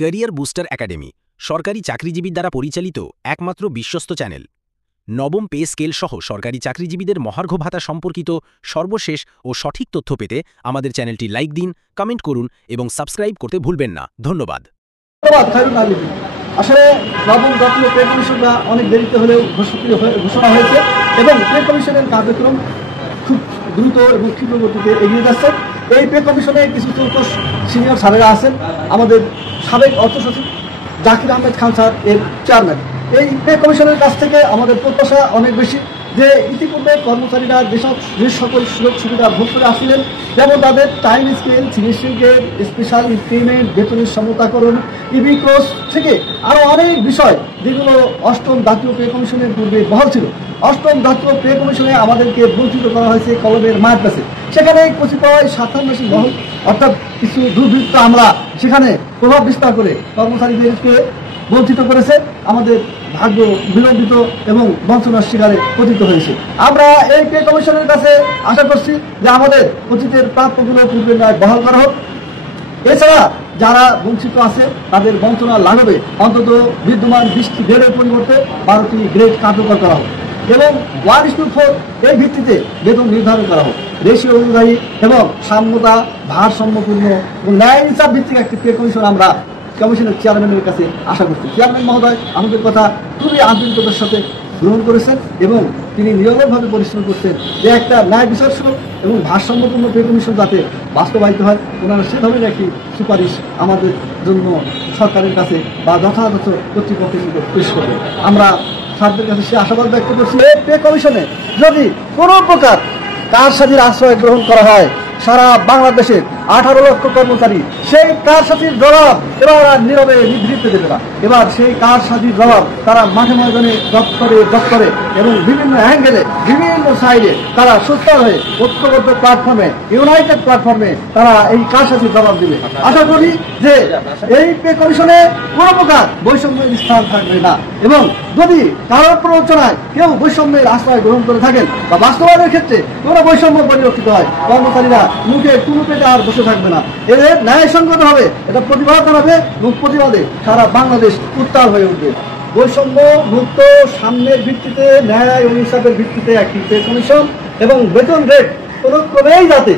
Career booster academy সরকারি চাকরিজীবীর দ্বারা পরিচালিত একমাত্র বিশ্বস্ত চ্যানেল। নবম পে স্কেল সহ সরকারি চাকরিজীবীদের মহার্ঘ ভাতা সম্পর্কিত সর্বশেষ ও সঠিক তথ্য পেতে আমাদের চ্যানেলটি লাইক দিন, কমেন্ট করুন এবং সাবস্ক্রাইব করতে ভুলবেন না। ধন্যবাদ। আসলে নবম জাতীয় পে কমিশনটা অনেক দেরিতে হলেও ঘোষণা হয়েছে এবং পে কমিশনের কার্যক্রম খুব দ্রুত এবং ক্ষিপ্র গতিতে এগিয়ে যাচ্ছে। এই পে কমিশনে কিছু চৌকস সিনিয়র স্যারেরা আছেন, আমাদের সাবেক অর্থ সচিব জাকির আহমেদ খান স্যার এর চেয়ারম্যান। এই পে কমিশনের কাছ থেকে আমাদের প্রত্যাশা অনেক বেশি যে ইতিপূর্বে কর্মচারীরা যে সকল সুযোগ সুবিধা ভোগ করে আসছিলেন, যেমন তাদের time scale, senior grade, special increment, বেতনের সমতাকরণ, ইবি ক্রস থেকে আরও অনেক বিষয় যেগুলো অষ্টম জাতীয় পে কমিশনের পূর্বে বহাল ছিল। অষ্টম জাতীয় পে কমিশনে আমাদেরকে বঞ্চিত করা হয়েছে কলমের মাঠ কাছে। সেখানে কতিপয় স্বার্থান্বেষী মহল অর্থাৎ কিছু দুর্বৃত্ত আমরা সেখানে প্রভাব বিস্তার করে কর্মচারীদেরকে বঞ্চিত করেছে, আমাদের ভাগ্য বিলম্বিত এবং বঞ্চনার শিকারে পতিত হয়েছে। আমরা এই পে কমিশনের কাছে আশা করছি যে আমাদের অতীতের প্রাপ্যগুলো পূর্বের ন্যায় বহাল করা হোক। এছাড়া যারা বঞ্চিত আছে তাদের বঞ্চনা লাঘবে অন্তত বিদ্যমান 20টি গ্রেডের পরিবর্তে 12টি গ্রেড কার্যকর করা হোক এবং 1:4 এর ভিত্তিতে বেতন নির্ধারণ করা হোক। রেশিও অনুযায়ী এবং সাম্যতা, ভারসাম্যপূর্ণ এবং ন্যায় ইনসাফ ভিত্তিক একটি পে কমিশন আমরা কমিশনের চেয়ারম্যানের কাছে আশা করছি। চেয়ারম্যান মহোদয় আমাদের কথা খুবই আন্তরিকতার সাথে গ্রহণ করেছেন এবং তিনি নিরলসভাবে পরিশ্রম করছেন যে একটা ন্যায় বিচারস্বরূপ এবং ভারসাম্যপূর্ণ পে কমিশন যাতে বাস্তবায়িত হয়। ওনারা সে ধরনের একটি সুপারিশ আমাদের জন্য সরকারের কাছে বা যথাযথ কর্তৃপক্ষের নিকট পেশ করবেন। আমরা স্যারদের কাছে সে আশাবাদ ব্যক্ত করছি। এই পে কমিশনে যদি কোনো প্রকার কারসাজির আশ্রয় গ্রহণ করা হয়, সারা বাংলাদেশের 18 লক্ষ কর্মচারী সেই কারসাজির জবাব এবার আর নীরবে নিভৃতে দেবে না। এবার সেই কারসাজির জবাব তারা মাঠে ময়দানে, দপ্তরে এবং বিভিন্ন অ্যাঙ্গেলে, বিভিন্ন সাইডে তারা সুস্থ হয়ে ঐক্যবদ্ধ প্ল্যাটফর্মে, ইউনাইটেড প্ল্যাটফর্মে তারা এই কারসাজির জবাব দেবে। আশা করি যে এই পে কমিশনে কোনো প্রকার বৈষম্যের স্থান থাকবে না এবং যদি কারোর প্ররোচনায় কেউ বৈষম্যের আশ্রয় গ্রহণ করে থাকেন বা বাস্তবায়নের ক্ষেত্রে কোনো বৈষম্য পরিলক্ষিত হয়, কর্মচারীরা মুখে কোনো পেটে আর বসে থাকবে না। এদের ন্যায়সঙ্গত হবে, এটা প্রতিবাদ হবে এবং প্রতিবাদে সারা বাংলাদেশ উত্তাল হয়ে উঠবে। বৈষম্য মুক্ত সাম্যের ভিত্তিতে, ন্যায় ও ইনসাফের ভিত্তিতে একটি পে কমিশন এবং বেতন রেট কোনো ক্রমেই যাতে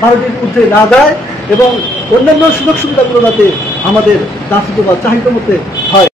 12টির ঊর্ধ্বে না যায় এবং অন্যান্য সুযোগ সুবিধাগুলো যাতে আমাদের দাসিত বা চাহিদা মধ্যে হয়।